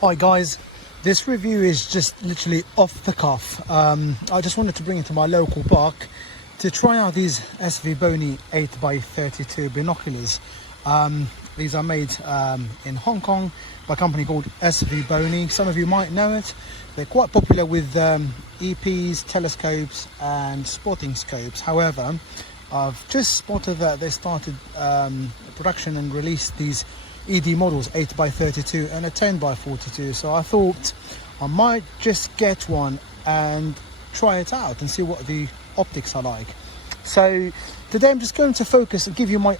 Hi guys, this review is just literally off the cuff. I just wanted to bring it to my local park to try out these Svbony 8x32 binoculars. These are made in Hong Kong by a company called Svbony. Some of you might know it. They're quite popular with EPs, telescopes and spotting scopes. However, I've just spotted that they started production and released these ED models 8x32 and a 10x42, so I thought I might just get one and try it out and see what the optics are like. So today I'm just going to focus and give you my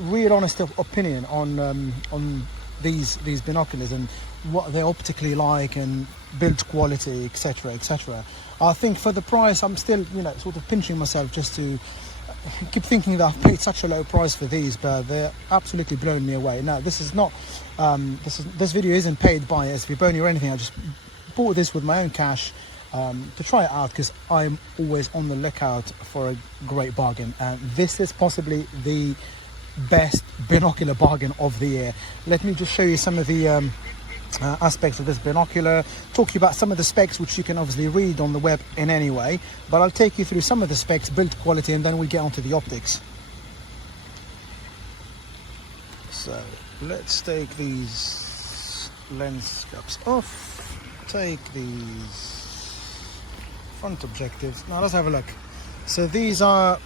real honest opinion on these binoculars and what they're optically like and build quality, etc, etc. I think for the price I'm still, sort of pinching myself just to keep thinking that I've paid such a low price for these, but they're absolutely blowing me away. Now this is not this video isn't paid by Svbony or anything. I just bought this with my own cash to try it out because I'm always on the lookout for a great bargain, and this is possibly the best binocular bargain of the year. Let me just show you some of the aspects of this binocular, talk to you about some of the specs which you can obviously read on the web in any way, but I'll take you through some of the specs, build quality, and then we get onto the optics. So let's take these lens caps off, take these front objectives. Now let's have a look. So these are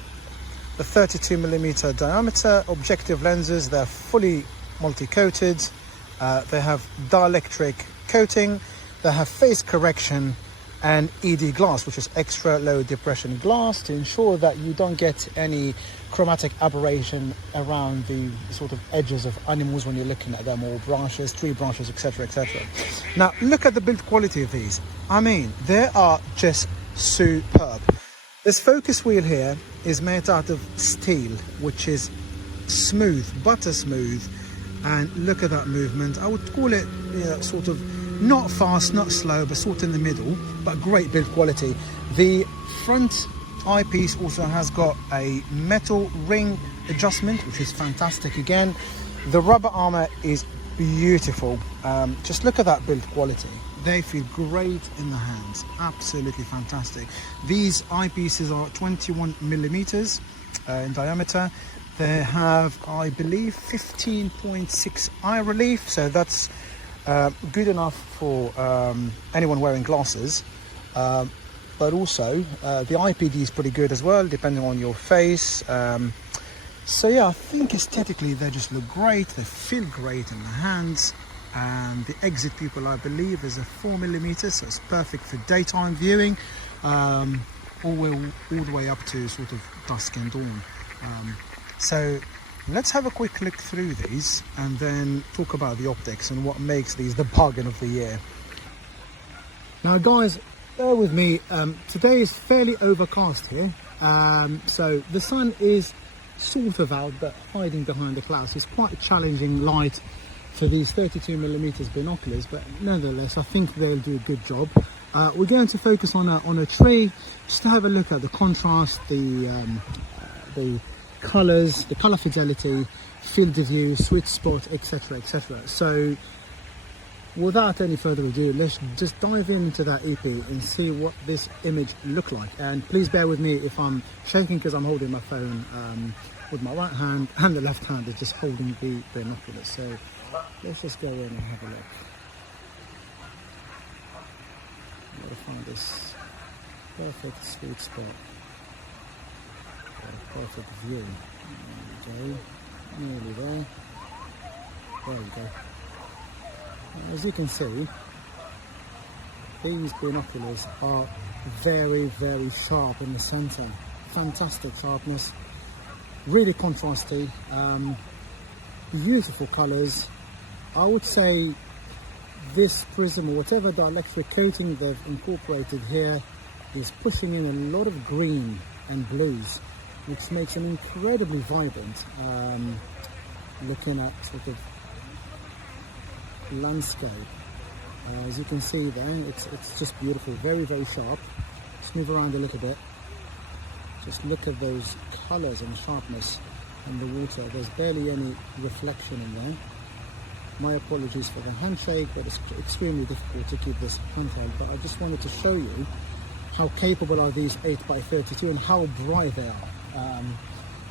the 32mm diameter objective lenses. They're fully multi-coated. They have dielectric coating, they have phase correction and ED glass, which is extra low depression glass, to ensure that you don't get any chromatic aberration around the sort of edges of animals when you're looking at them, or branches, tree branches, etc, etc. Now look at the build quality of these. I mean, they are just superb. This focus wheel here is made out of steel, which is smooth, butter smooth. And look at that movement. I would call it sort of not fast, not slow, but sort of in the middle, but great build quality. The front eyepiece also has got a metal ring adjustment, which is fantastic. Again, the rubber armor is beautiful. Just look at that build quality. They feel great in the hands, absolutely fantastic. These eyepieces are 21mm in diameter. They have, I believe, 15.6 eye relief, so that's good enough for anyone wearing glasses. But also, the IPD is pretty good as well, depending on your face. So yeah, I think aesthetically they just look great. They feel great in the hands. And the exit pupil, I believe, is a 4mm, so it's perfect for daytime viewing, all the way up to sort of dusk and dawn. So let's have a quick look through these and then talk about the optics and what makes these the bargain of the year. Now guys, bear with me. Today is fairly overcast here, so the sun is sort of out but hiding behind the clouds. It's quite a challenging light for these 32mm binoculars, but nonetheless I think they'll do a good job. We're going to focus on a tree just to have a look at the contrast, the colors, the color fidelity, field of view, sweet spot, etc, etc. So without any further ado, let's just dive into that EP and see what this image look like. And please bear with me if I'm shaking, because I'm holding my phone with my right hand, and the left hand is just holding the binoculars. So let's just go in and have a look. I'm gonna find this perfect sweet spot. Perfect view. Nearly there. There we go. As you can see, these binoculars are very, very sharp in the center. Fantastic sharpness. Really contrasty. Beautiful colors. I would say this prism, or whatever dielectric coating they've incorporated here, is pushing in a lot of green and blues, which makes them incredibly vibrant. Looking at sort of landscape, as you can see there, it's just beautiful, very, very sharp. Let's move around a little bit. Just look at those colors and sharpness in the water. There's barely any reflection in there. My apologies for the handshake, but it's extremely difficult to keep this handheld. But I just wanted to show you how capable are these 8x32 and how bright they are.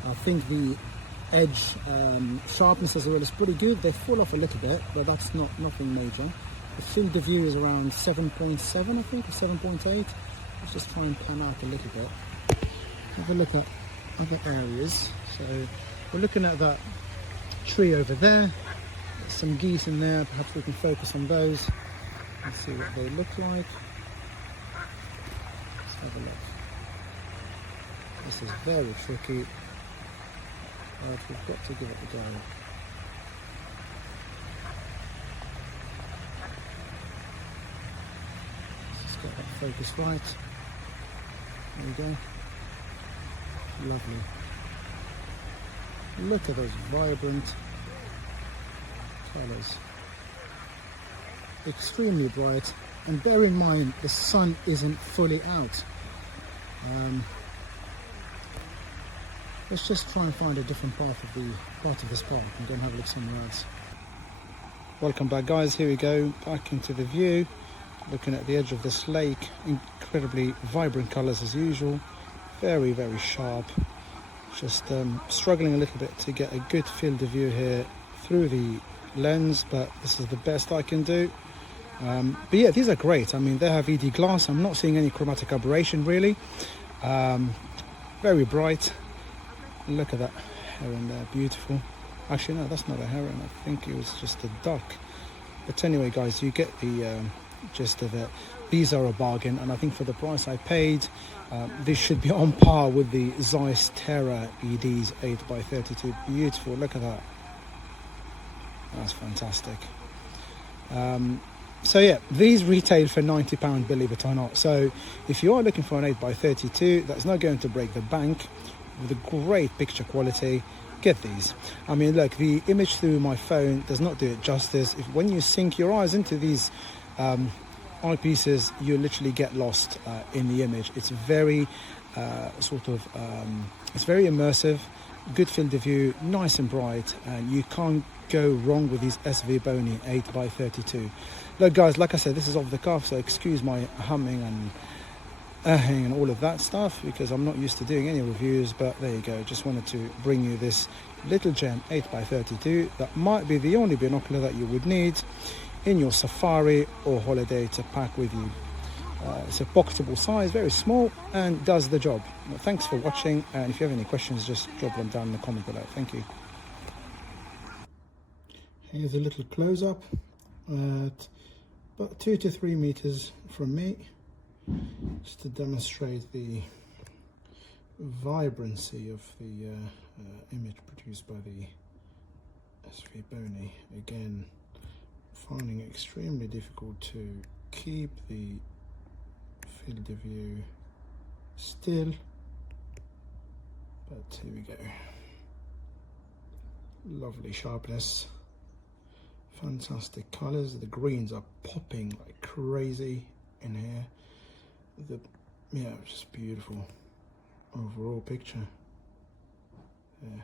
I think the edge sharpness as well is pretty good. They fall off a little bit, but that's nothing major. The field of view is around 7.7, I think, or 7.8. Let's just try and pan out a little bit. Have a look at other areas. So we're looking at that tree over there. There's some geese in there. Perhaps we can focus on those and see what they look like. Let's have a look. This is very tricky, but we've got to give it a go. Let's just get that focus right. There we go. Lovely. Look at those vibrant colours. Extremely bright, and bear in mind the sun isn't fully out. Let's just try and find a different part of this park and go and have a look somewhere else. Welcome back, guys. Here we go, back into the view, looking at the edge of this lake. Incredibly vibrant colours as usual, very, very sharp. Just struggling a little bit to get a good field of view here through the lens, but this is the best I can do. But yeah, these are great. I mean, they have ED glass. I'm not seeing any chromatic aberration really. Very bright. Look at that heron there, beautiful. Actually, no, that's not a heron. I think it was just a duck. But anyway, guys, you get the gist of it. These are a bargain, and I think for the price I paid, this should be on par with the Zeiss Terra EDs 8x32. Beautiful, look at that. That's fantastic. So yeah, these retail for £90, believe it or not. So if you are looking for an 8x32 that's not going to break the bank, with a great picture quality, get these. I mean, look, the image through my phone does not do it justice. When you sink your eyes into these eyepieces, you literally get lost in the image. It's very it's very immersive, good field of view, nice and bright, and you can't go wrong with these Svbony 8x32. Look, guys, like I said, this is off the cuff, so excuse my humming and and all of that stuff, because I'm not used to doing any reviews, but there you go. Just wanted to bring you this little gem 8x32 that might be the only binocular that you would need in your safari or holiday to pack with you. It's a pocketable size, very small, and does the job. Well, thanks for watching, and if you have any questions, just drop them down in the comment below. Thank you. Here's a little close-up at about 2 to 3 meters from me, just to demonstrate the vibrancy of the image produced by the Svbony. Again, finding it extremely difficult to keep the field of view still, but here we go. Lovely sharpness, fantastic colors. The greens are popping like crazy in here. Yeah, just beautiful overall picture. Yeah.